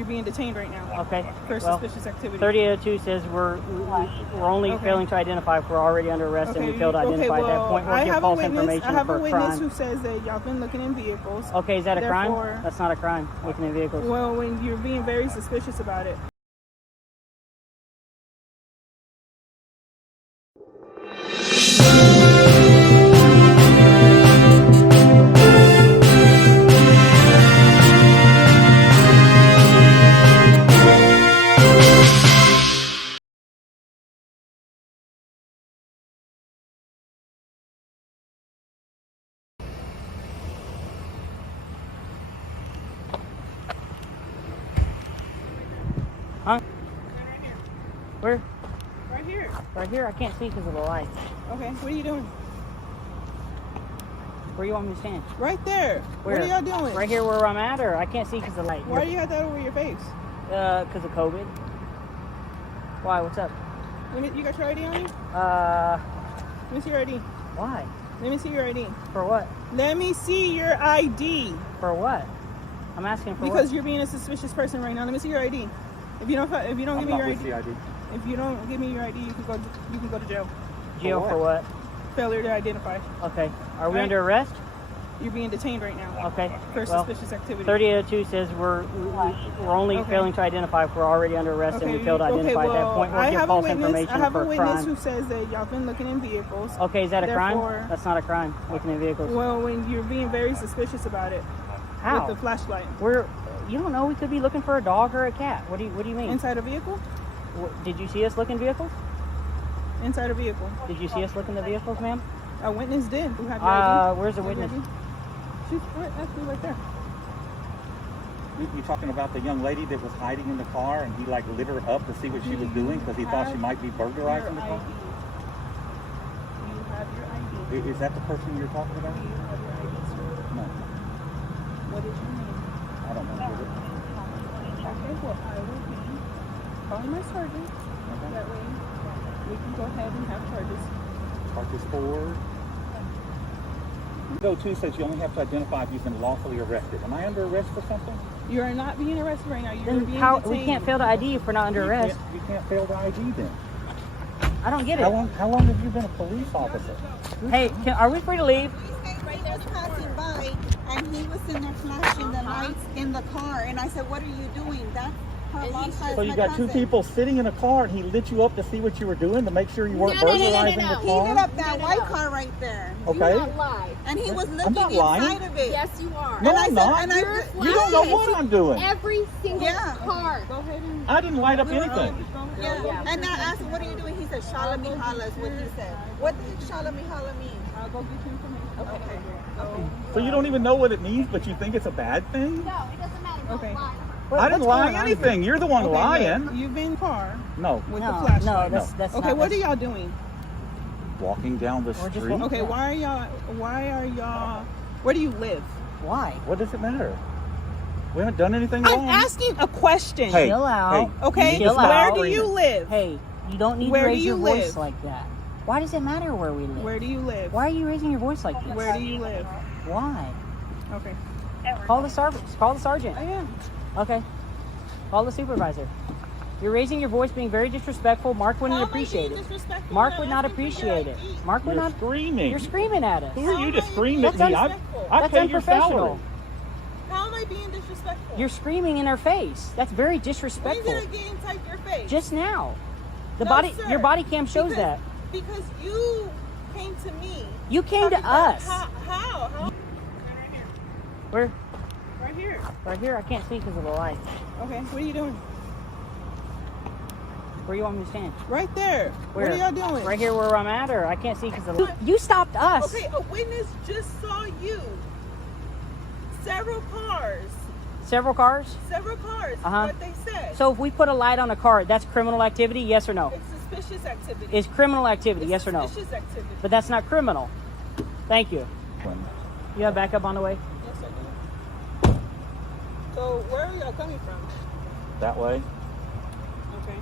You're being detained right now. Okay. For well, suspicious activity. 3002 says we're only failing to identify if we're already under arrest and we fail to identify at that point. We'll give false information I have for a witness crime. who says that y'all been looking in vehicles. Okay, is that a crime? Therefore, That's not a crime, looking in vehicles. Well, when you're being very suspicious about it. Huh? Where? Right here. Right here? I can't see because of the light. Okay, what are you doing? Where you want me to stand? Right there. Where? What are y'all doing? Right here where I'm at, or I can't see because of the light. Why do you have that over your face? Because of COVID. Why? What's up? You got your ID on you? Let me see your ID. Why? Let me see your ID. For what? Let me see your ID. For what? I'm asking for because what? you're being a suspicious person right now. Let me see your ID. If you don't give me your ID, if you don't give me your ID, you can go to jail. Jail for what? Failure to identify. Okay. Are we under arrest? You're being detained right now. Okay. For suspicious activity. 3002 says we're only failing to identify if we're already under arrest and we fail to identify at that point. We'll give false information for crime. I have a witness who says that y'all been looking in vehicles. Okay, is that a crime? That's not a crime, looking in vehicles. Well, when you're being very suspicious about it. How? With the flashlight. You don't know. We could be looking for a dog or a cat. What do you mean? Inside a vehicle? Did you see us look in vehicles? Inside a vehicle. Did you see us look in the vehicles, ma'am? A witness did. Who had your ID? Where's the witness? She's actually right there. You talking about the young lady that was hiding in the car and he like lit her up to see what she was doing because he thought she might be burglarizing the car? You have your ID. Is that the person you're talking about? Do you have your ID, sir? No. What is your name? I don't know. Okay, well, I will be calling my sergeant. Okay. That way we can go ahead and have charges. Charges forward. 02 says you only have to identify if you've been lawfully arrested. Am I under arrest for something? You are not being arrested right now. You're Then being how detained. we can't fail to ID if we're not under arrest? You can't fail the ID then. I don't get it. How long have you been a police officer? Hey, are we free to leave? Right there passing by, and he was in there flashing the lights in the car, and I said, "What are you doing?" That's her mom. So you got two people sitting in a car, and he lit you up to see what you were doing to make sure you weren't burglarizing the He car. lit up that white car right there. Okay. And he was I'm looking not lying. inside of it. Yes, you are. No, And I I'm said- not. and I- You don't know what I'm doing. Every single Yeah. car. Go ahead and I didn't light up anything. Yeah. And I asked him, "What are you doing?" He said, "Shala Mihala" is what he said. What does Shala Mihala mean? I'll go get you information. Okay. So you don't even know what it means, but you think it's a bad thing? No, it doesn't matter. Don't Okay. lie. I didn't What's lie going on anything. You're the one Okay, lying. look, you've been in the car No. with the No, flashlight. that's Okay, not. what are y'all doing? Walking down the We're just street. walking. Okay, why are y'all, where do you live? Why? What does it matter? We haven't done anything I'm wrong. asking a question. Hey, Chill out. hey, Okay, Chill where out. do you live? Hey, you don't need Where to do raise you your voice live? like that. Why does it matter where we live? Where do you live? Why are you raising your voice like this? Where do you live? Why? Okay. Call the sergeant. I am. Okay. Call the supervisor. You're raising your voice, being very disrespectful. Mark wouldn't appreciate it. Mark would not appreciate it. Mark would You're not. screaming. You're screaming at us. Who are you to scream at That's me? I That's pay your salary. unprofessional. How am I being disrespectful? You're screaming in our face. That's very When disrespectful. did I get inside your face? Just now. No, sir. Your body cam shows Because- that. Because you came to me. You came to talking about us. How? Where? Right here. Right here. I can't see because of the light. Okay, what are you doing? Where you want me to stand? Right there. Where? What are y'all doing? Right here where I'm at, or I can't see because of the light. You stopped us. Okay, a witness just saw you. Several cars. Several cars. Uh-huh. What they said. So if we put a light on a car, that's criminal activity, yes or no? It's suspicious activity. It's criminal activity, yes or no? Suspicious activity. But that's not criminal. Thank you. You have backup on the way? Yes, I do. So where are y'all coming from? That way. Okay.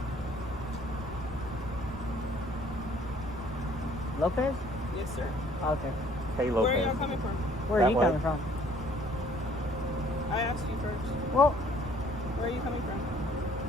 Lopez? Yes, sir. Okay. Hey, Where are Lopez. y'all coming from? Where are That you way. coming from? I asked you first. Well, Where are you coming from?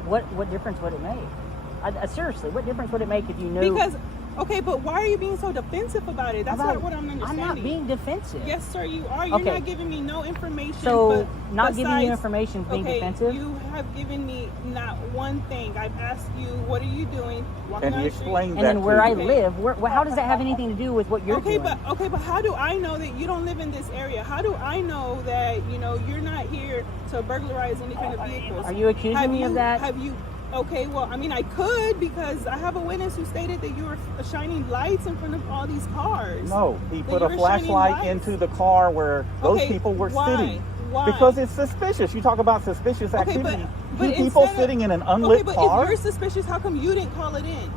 What difference would it make? Seriously, what difference would it make if you knew? Because, okay, but why are you being so defensive about it? That's not what I'm understanding. I'm not being defensive. Yes, sir, you are. You're Okay. not giving me no information. So, but not giving you besides- information is being okay, defensive? You have given me not one thing. I've asked you, what are you doing? Walking And down he the street. explained And that then where I to you. live, how does that have anything to do with what you're doing? But how do I know that you don't live in this area? How do I know that you're not here to burglarize any kind of vehicles? Are you accusing me of that? Have you? Okay, well, I mean, I could because I have a witness who stated that you were shining lights in front of all these cars. No, he put you a were flashlight shining lights? into the car where those Okay, people were why? sitting. Why? Because it's suspicious. You talk about suspicious Okay, activity. but Two people instead of- sitting in an unlit okay, but car. if you're suspicious, how come you didn't call it in?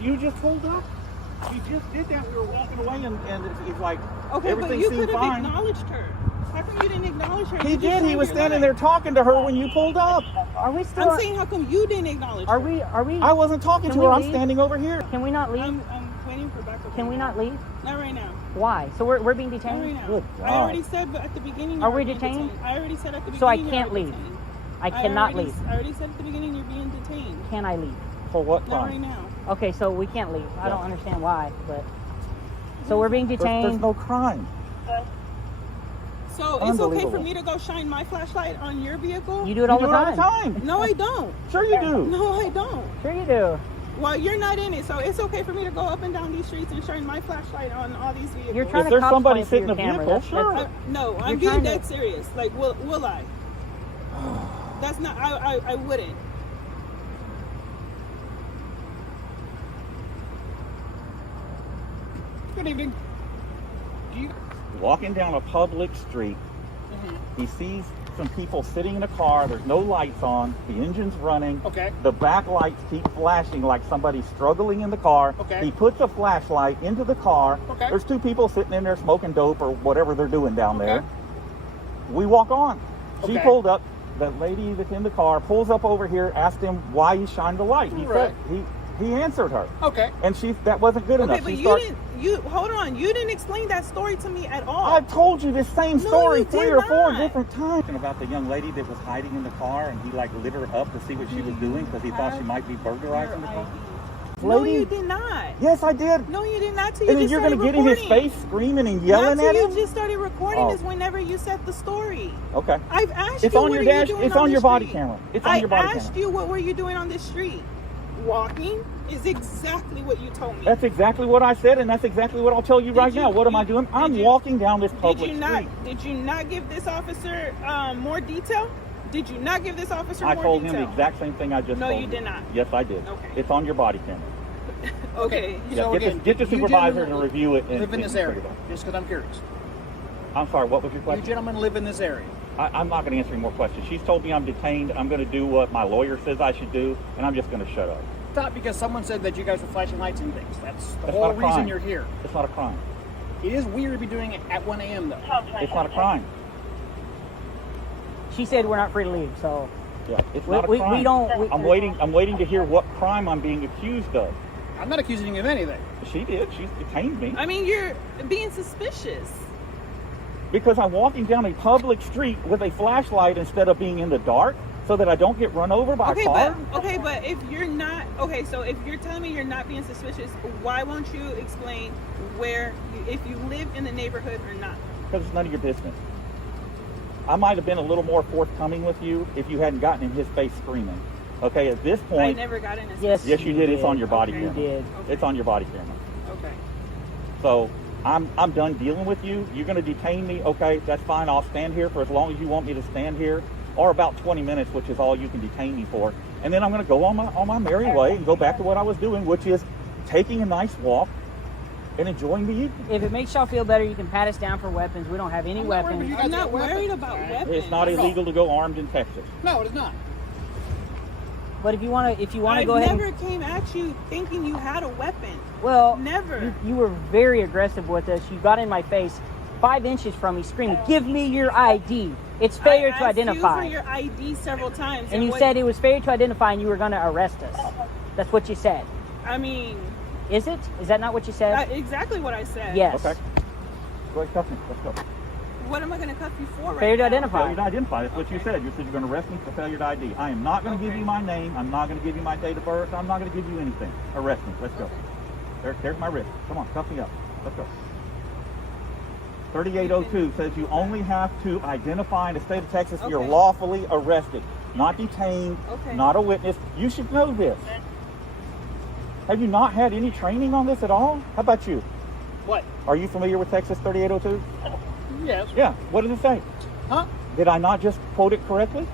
You just pulled up. You just did that. We were walking away, and it's like Okay, but everything you seemed could have fine. acknowledged her. How come you didn't acknowledge her? He You just did. He shined was your standing light. there talking to her when you pulled up. Are we still? I'm saying, how come you didn't acknowledge Are her? we? Are we? I wasn't talking Can to her. we I'm leave? standing over here. Can we not leave? I'm waiting for backup. Can we not leave? Not right now. Why? So we're being Not detained. right now. Good I God. already said, but at the beginning. Are you're we being detained? I already said at the beginning. So I you're can't already leave. detained. I cannot already, leave. I already said at the beginning you're being detained. Can I leave? For what Not right crime? now. Okay, so we can't leave. I don't Yeah. understand why, but so we're being There's detained. no crime. So it's okay for Unbelievable. me to go shine my flashlight on your vehicle? You do it all You the do it time. No, I don't. Sure you do. No, I don't. Sure you do. Well, you're not in it, so it's okay for me to go up and down these streets and shine my flashlight on all these vehicles. You're trying If to there's cop somebody point for sitting your in a camera. vehicle, sure. No, You're I'm being trying to- dead serious. Like, will I? That's not. I wouldn't. Good evening. Walking down a public street, he sees some people sitting in a car. There's no lights on. The engine's running. Okay. The back lights keep flashing like somebody's struggling in the car. Okay. He puts a flashlight into the car. Okay. There's two people sitting in there smoking dope or whatever they're doing down there. Okay. We walk on. She Okay. pulled up. The lady that's in the car pulls up over here, asked him why he shined the light. He Right. said he answered her. Okay. And that wasn't good Okay, enough. but She you start- didn't. You hold on. You didn't explain that story to me at all. I've told you this same story you 3 did or 4 not. different times. About the young lady that was hiding in the car, and he lit her up to see what she was doing because he thought she might be burglarizing the car. No, Lady? you did not. Yes, I did. No, you did not. Till you And then just you're going to started get in his recording. face screaming and yelling Not at till him? you just started recording Oh. is whenever you said the story. Okay. I've asked It's you. on what your are you dash. doing It's on the your body street? camera. It's on your body I asked camera. you what were you doing on the street. Walking is exactly what you told me. That's exactly what I said, and that's exactly what I'll tell you right you- now. What am I you- doing? did I'm you- walking down this Did public you not? street. Did you not give this officer more detail? Did you not give this officer I more told detail? him the exact same thing I just No, told you did not. Yes, I did. Okay. It's on your body camera. Okay. Yeah, So get again, the you supervisor to gentlemen review it. And live in this figure area, it out. just because I'm curious. I'm sorry, what was your You question? gentlemen live in this area. I'm not going to answer any more questions. She's told me I'm detained. I'm going to do what my lawyer says I should do, and I'm just going to shut up. Stop because someone said that you guys were flashing lights and things. That's the That's whole not a crime. reason you're here. It's not a crime. It is weird to be doing it at 1 a.m. though. It's not a crime. She said we're not free to leave, so Yeah, it's We- not a we crime. don't- we- I'm waiting to hear what crime I'm being accused of. I'm not accusing you of anything. She did. She's detained me I mean, you're being suspicious. because I'm walking down a public street with a flashlight instead of being in the dark, so that I don't get run over by a car. But if you're not so if you're telling me you're not being suspicious, why won't you explain if you live in the neighborhood or not? Because it's none of your business. I might have been a little more forthcoming with you if you hadn't gotten in his face screaming. Okay, at this I point, never got in a yes, yes, you did. It's on your body Okay. You camera. did. It's on your body camera. Okay. So I'm done dealing with you. You're going to detain me. Okay, that's fine. I'll stand here for as long as you want me to stand here, or about 20 minutes, which is all you can detain me for. And then I'm going to go on my merry way and go back to what I was doing, which is taking a nice walk and enjoying the evening. If it makes y'all feel better, you can pat us down for weapons. We don't have any I'm not worried weapons. about I'm you. not worried about weapons. It's not illegal to go armed in Texas. No, it is not. But if you want to I go ahead, never came at you thinking you had a weapon. well, Never. You were very aggressive with us. You got in my face, 5 inches from me, screaming, "Give me your ID!" It's failure I to asked identify. you for your ID several times. And you what- said it was failure to identify, and you were going to arrest us. That's what you said. I mean, Is it? Is that not what you said? exactly what I said. Yes. Okay. Go ahead, cuff me. Let's go. What am I going to cuff you for right Failure to now? identify. Failure to identify. That's what you said. You said you're going to arrest me for failure to ID. I am not going to give you my name. I'm not going to give you my date of birth. I'm not going to give you anything. Arrest me. Let's go. There's my wrist. Come on, cuff me up. Let's go. 3802 says you only have to identify in the state of Texas you're Okay. lawfully arrested, not detained, Okay. not a witness. You should know this. Have you not had any training on this at all? How about you? What? Are you familiar with Texas 3802? Yes. Yeah. What does it say? Huh? Did I not just quote it correctly?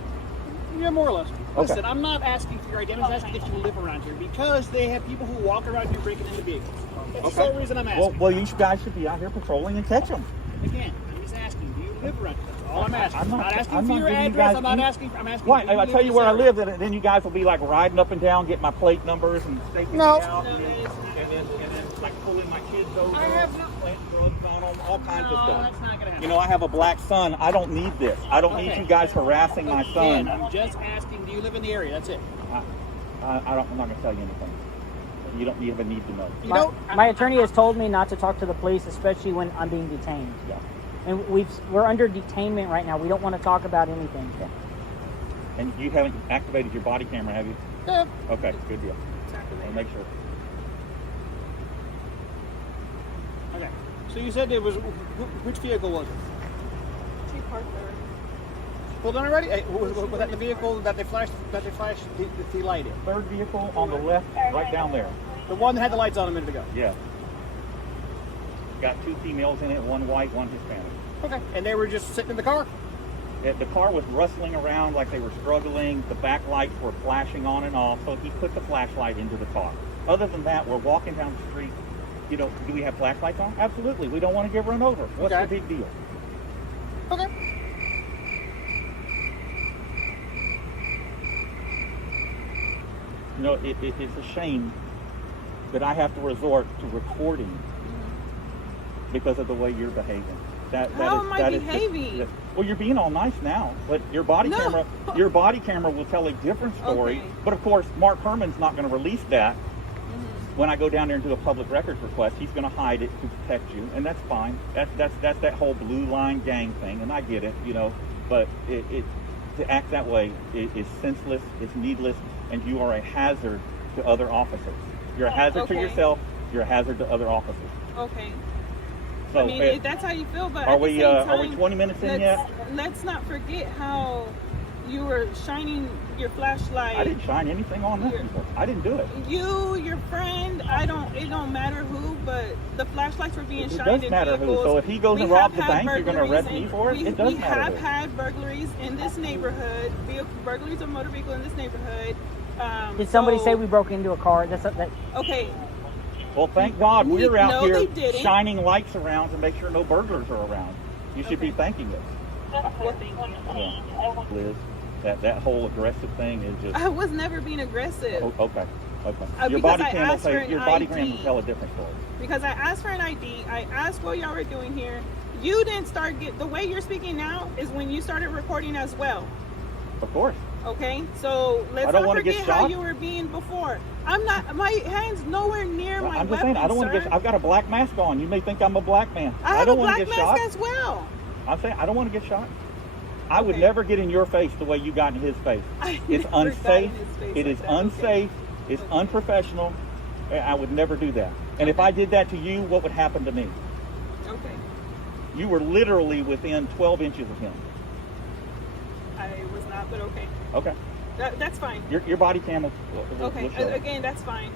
Yeah, more or less. Okay. Listen, I'm not asking for your identity. I'm asking if you live around here because they have people who walk around here breaking into vehicles. That's the sole reason I'm asking. Well, you guys should be out here patrolling and catch them. Again, I'm just asking, do you live around here? That's all I'm asking. I'm I'm not- not asking I'm for not your giving you address. guys I'm not any- asking. I'm asking. Why? do you I live tell in you this where I area? live, and then you guys will be like riding up and down, get my plate numbers and staking No. it out, No, and it's then like pulling my kids over, I have no- planting drugs on them, all kinds of No, stuff. that's not gonna happen. You know, I have a black son. I don't need this. I don't need Okay. you guys harassing my Again, son. I'm just asking, do you live in the area? That's it. I'm not going to tell you anything. You don't even need to know. You My, know, my attorney has told me not to talk to the police, especially when I'm being detained. Yeah. And we're under detainment right now. We don't want to talk about anything. And you haven't activated your body camera, have you? Yeah. Okay, good deal. I'll make sure. Okay. So you said it was which vehicle was it? She parked there. Pulled on already? Was that the vehicle that they flashed the light in? Third vehicle on the left, right down there. The one that had the lights on a minute ago. Yeah. Got two females in it, one white, one Hispanic. Okay. And they were just sitting in the car? The car was rustling around like they were struggling. The back lights were flashing on and off, so he put the flashlight into the car. Other than that, we're walking down the street. You know, do we have flashlights on? Absolutely. We don't want to get run over. What's Okay. the big deal? Okay. You know, it's a shame that I have to resort to recording because of the way you're behaving. How am I behaving? Well, you're being all nice now, but your body No. camera will tell a different story. Okay. But of course, Mark Herman's not going to release that. When I go down there and do a public records request, he's going to hide it to protect you, and that's fine. That's that whole blue line gang thing, and I get it, you know. But it to act that way is senseless, it's needless, and you are a hazard to other officers. You're a hazard to Okay. yourself. You're a hazard to other officers. Okay. So, I mean, if that's how you feel, but are at we the same time, are we 20 minutes in yet? Let's not forget how you were shining your flashlight. I didn't shine anything on that. I didn't do it. You, your friend, it don't matter who, but the flashlights were being It shined does in matter who. vehicles. So if he goes and We robs have the had bank, you're going to burglaries arrest me in- for it? It does we matter have who. had burglaries in this neighborhood, burglaries of motor vehicle in this neighborhood. Did somebody so- say we broke into a car? That Okay, Well, thank God we're out No, here they didn't. shining lights around to make sure no burglars are around. You should be thanking us. well, thank you. Yeah. Liz, that whole aggressive thing is just I was never being aggressive. okay. Because Your body I cam will asked for say an your body ID. cam will tell a different story. Because I asked for an ID. I asked what y'all were doing here. You didn't start the way you're speaking now is when you started recording as well. Of course. Okay, so let's I don't not wanna get forget how shot. you were being before. I'm not. My hands nowhere near my I'm just weapon, saying I don't want to sir. get. I've got a black mask on. You may think I'm a black man. I have a don't want black to get mask shot. as well. I'm saying I don't want to get shot. I would Okay. never get in your face the way you got in his face. I It's never got in unsafe. his face It like is that. unsafe. It's unprofessional. I would never do that. And if I did that to you, what would happen to me? Okay. You were literally within 12 inches of him. I was not, but okay. Okay. That's fine. Your body cam will Okay. show. Again, that's fine.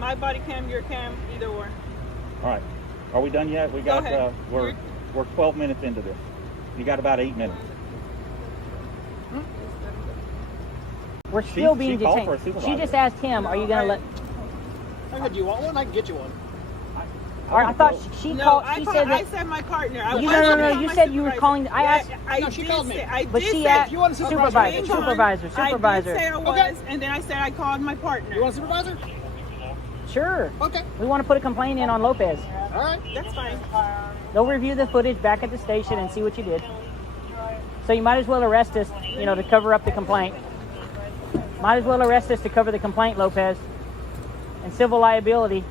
My body cam, your cam, either or. All right. Are we done yet? We got. ahead. We're 12 minutes into this. You got about 8 minutes. we're still She being called for a detained. She supervisor. just asked him, "Are you going to let?" I said, do you want one? I can get you one. All right, I thought she No, called. I She called, said I that. said my partner. I You- wasn't no, calling you my said you were supervisor. calling. I asked. No, she called me. I But did she say, asked. You want a supervisor? Supervisor. Hang on. Supervisor. I Supervisor. did say I was, Okay. and then I said I called my partner. You want a supervisor? Sure. Okay. We want to put a complaint in on Lopez. All right. That's fine. They'll review the footage back at the station and see what you did. So you might as well arrest us, to cover up the complaint. Might as well arrest us to cover the complaint, Lopez. And civil liability.